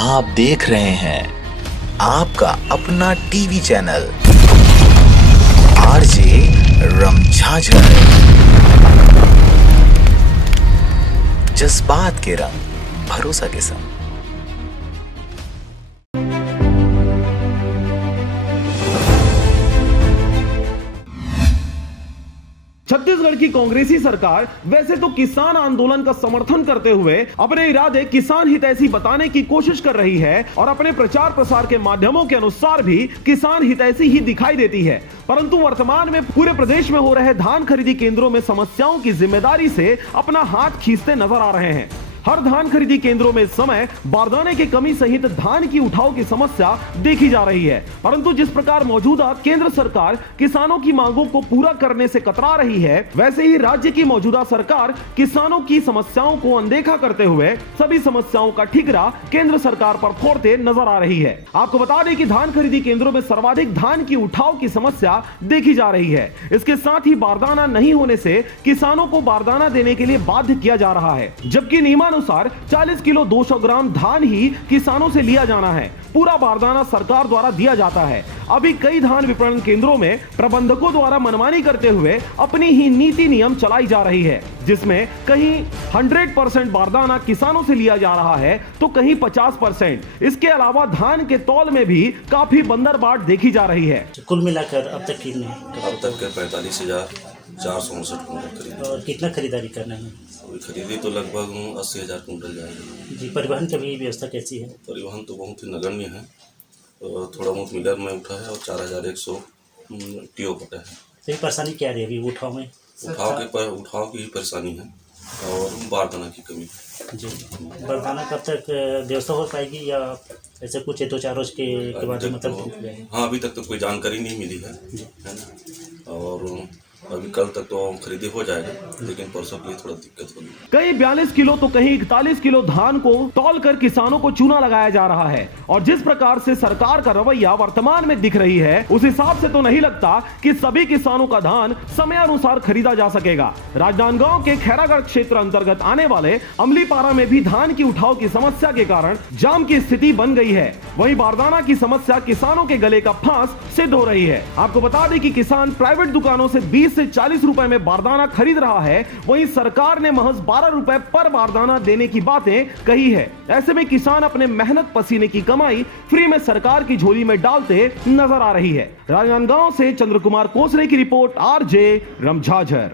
आप देख रहे हैं आपका अपना टीवी चैनल आरजे रमझाझर। जज्बात के रंग, भरोसा के संग। छत्तीसगढ़ की कांग्रेसी सरकार वैसे तो किसान आंदोलन का समर्थन करते हुए अपने इरादे किसान हितैषी बताने की कोशिश कर रही है और अपने प्रचार प्रसार के माध्यमों के अनुसार भी किसान हितैषी ही दिखाई देती है, परंतु वर्तमान में पूरे प्रदेश में हो रहे धान खरीदी केंद्रों में समस्याओं की जिम्मेदारी से अपना हाथ खींचते नजर आ रहे हैं। हर धान खरीदी केंद्रों में इस समय बारदाने की कमी सहित धान की उठाव की समस्या देखी जा रही है, परंतु जिस प्रकार मौजूदा केंद्र सरकार किसानों की मांगों को पूरा करने से कतरा रही है, वैसे ही राज्य की मौजूदा सरकार किसानों की समस्याओं को अनदेखा करते हुए सभी समस्याओं का ठिकरा केंद्र सरकार पर फोड़ते नजर आ रही है। आपको बता दें कि धान खरीदी केंद्रों में सर्वाधिक धान की उठाव की समस्या देखी जा रही है। इसके साथ ही बारदाना नहीं होने से किसानों को बारदाना देने के लिए बाध्य किया जा रहा है, जबकि नियमानुसार 40 किलो 200 ग्राम धान ही किसानों से लिया जाना है। पूरा बारदाना सरकार द्वारा दिया जाता है। अभी कई धान विपणन केंद्रों में प्रबंधकों द्वारा मनमानी करते हुए अपनी ही नीति नियम चलाई जा रही है, जिसमें कहीं 100% बारदाना किसानों से लिया जा रहा है तो कहीं 50%। इसके अलावा धान के तौल में भी काफी बंदरबाट देखी जा रही है। कुल मिलाकर अब तक कितने? अब तक के 45,459 कुंटल खरीदे। और कितना खरीदारी करना है? खरीदी तो लगभग 80,000 कुंटल जाएगी जी। परिवहन की भी व्यवस्था कैसी है? परिवहन तो बहुत ही नगण्य है, थोड़ा बहुत मिलर में उठा है और 4,100 टीओ कटा है। तो ये परेशानी क्या रही है उठाव में? उठाव की ही परेशानी है और बारदाना की कमी जी। बारदाना कब तक व्यवस्था हो पाएगी या ऐसे कुछ 2-4 रोज के बाद मतलब? हाँ, अभी तक तो कोई जानकारी नहीं मिली है ना, और अभी कल तक तो खरीदी हो जाएगा, लेकिन परसों के लिए थोड़ा दिक्कत होगी। कहीं 42 किलो तो कहीं 41 किलो धान को तौल कर किसानों को चूना लगाया जा रहा है, और जिस प्रकार से सरकार का रवैया वर्तमान में दिख रही है, उस हिसाब से तो नहीं लगता कि सभी किसानों का धान समयानुसार खरीदा जा सकेगा। राजनांदगांव के खैरागढ़ क्षेत्र अंतर्गत आने वाले अमलीपारा में भी धान की उठाव की समस्या के कारण जाम की स्थिति बन गई है। वहीं बारदाना की समस्या किसानों के गले का फांस सिद्ध हो रही है। आपको बता दें कि किसान प्राइवेट दुकानों से 20 से 40 रुपए में बारदाना खरीद रहा है, वहीं सरकार ने महज 12 रुपए पर बारदाना देने की बातें कही है। ऐसे में किसान अपने मेहनत पसीने की कमाई फ्री में सरकार की झोली में डालते नजर आ रही है। राजनांदगांव से चंद्र कुमार कोसरे की रिपोर्ट, आरजे रमझाझर।